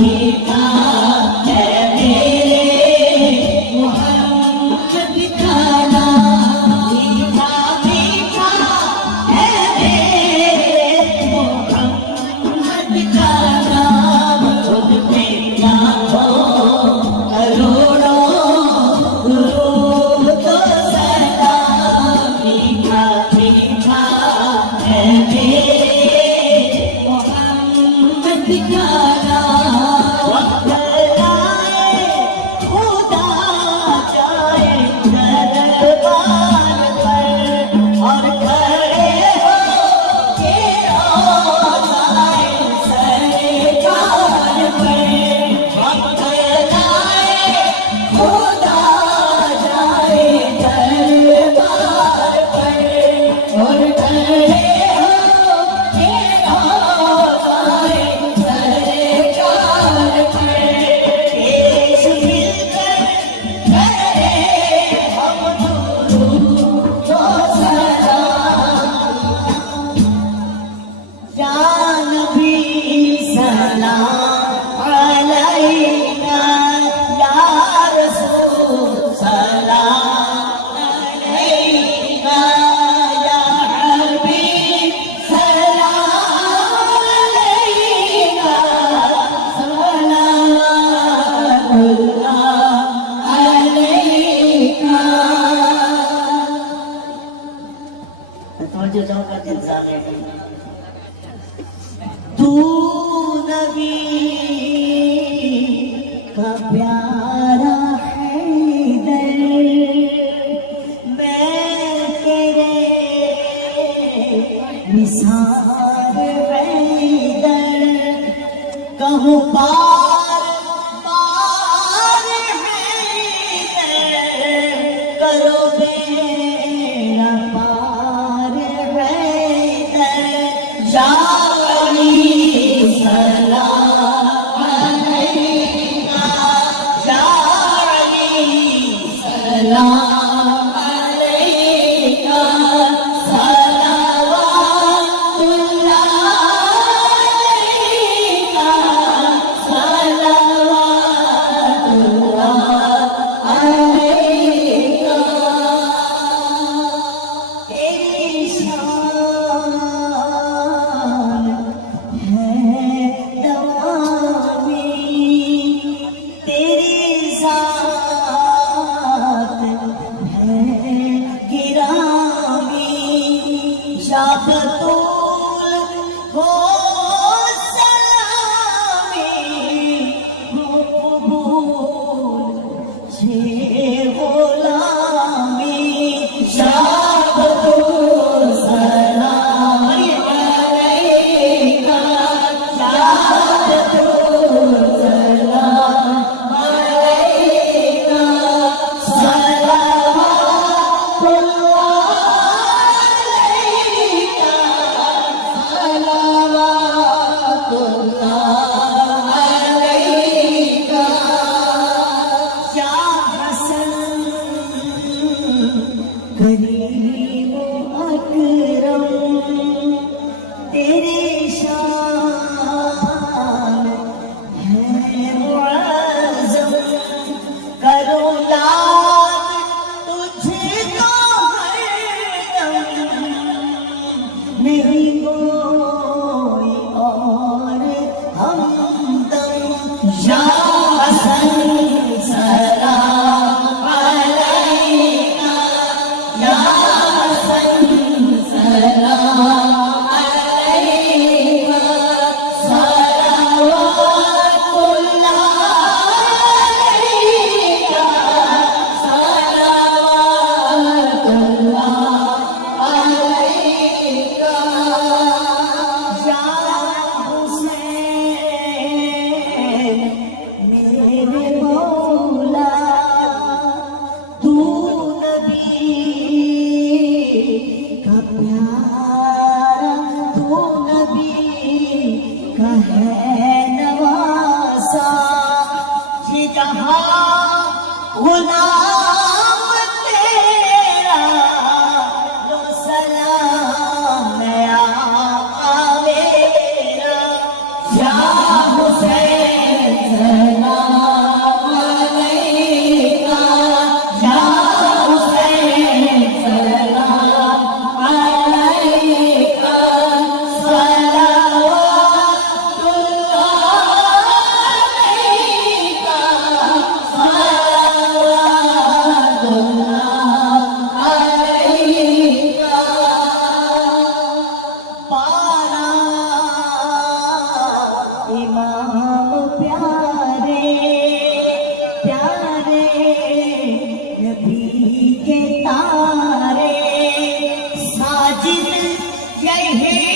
मीठा है मेरे मोहम्मद का नाम, मीठा मीठा है मेरे मोहम्मद का नाम। खुद पे लाखों करोड़ों दुरूद तो सलाम, मीठा मीठा है मेरे मोहम्मद का नाम। वक्त आए खुदा जाए दरबार पर और खड़े हो के रोज़ाए सरकार पर। वक्त आए खुदा जाए दरबार पर और खड़े हो के रोज़ाए सरकार पर। पेश मिलकर करे हम दुरूद तो सलाम, या नबी सलाम अलैका, या रसूल सलाम अलैका, या हबीब सलाम अलैका, सलावतुल्लाह अलैका। तवज्जो जाओ का इंतजाम है। तू नबी का प्यारा हैदर, मैं तेरे निसार हैदर। कहूँ पार पार हैदर, करो बेड़ा पार हैदर। या अली सलाम अलैका, या अली सलाम अलैका, सलावतुल्लाह अलैका, सलावतुल्लाह अलैका। तेरी शान है दवामी, तेरी ज़ात है गिरामी। या बतूल हो सलामी, हो कबूल ये गुलामी। या बतूल सलाम अलैका, या बतूल सलाम अलैका, सलावतुल्लाह अलैका, सलावतुल्लाह अलैका। या हसन करीम अकरम, तेरे शान है मुअज़्ज़म। करो याद तुझको हरदम, नहीं कोई और हमदम। या हसन सलाम अलैका, या हसन सलाम अलैका, सलावतुल्लाह अलैका, सलावतुल्लाह अलैका। या हुसैन मेरे मौला, तू नबी का प्यारा, तू नबी का है नवासा। ये जहां गुलाम तेरा, लो सलाम मैं आका मेरा। या हुसैन है